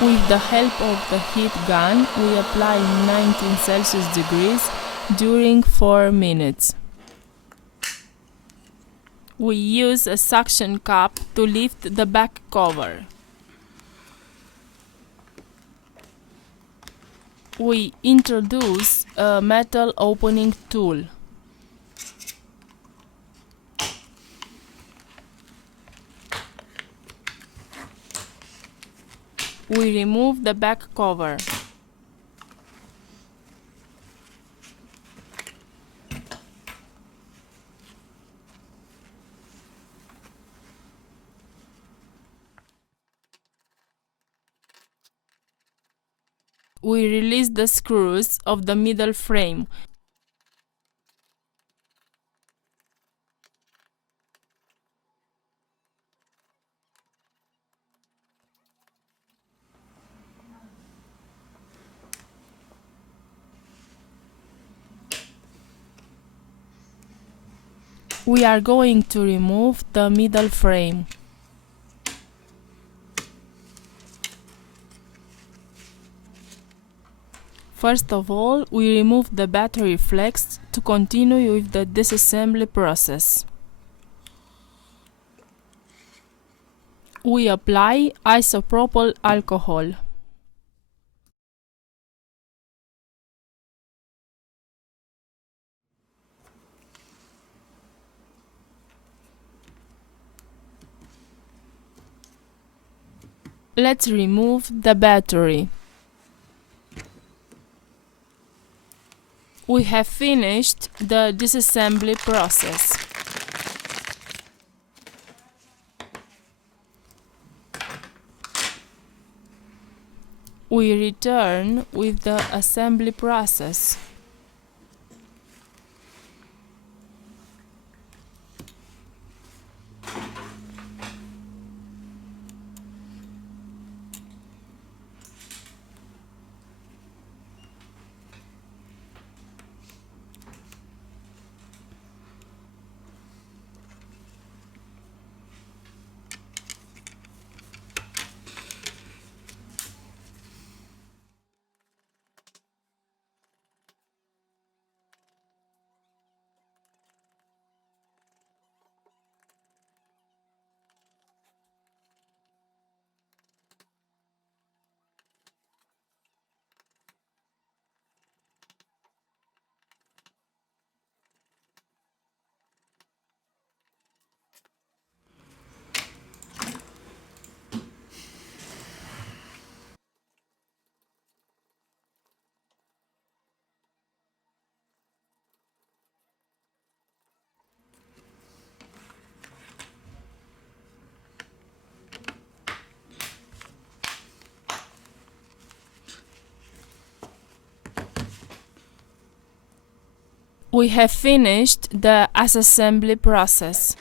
With the help of the heat gun, we apply 19 Celsius degrees during 4 minutes. We use a suction cup to lift the back cover. We introduce a metal opening tool. We remove the back cover. We release the screws of the middle frame. We are going to remove the middle frame. First of all, we remove the battery flex to continue with the disassembly process. We apply isopropyl alcohol. Let's remove the battery. We have finished the disassembly process. We return with the assembly process. We have finished the assembly process.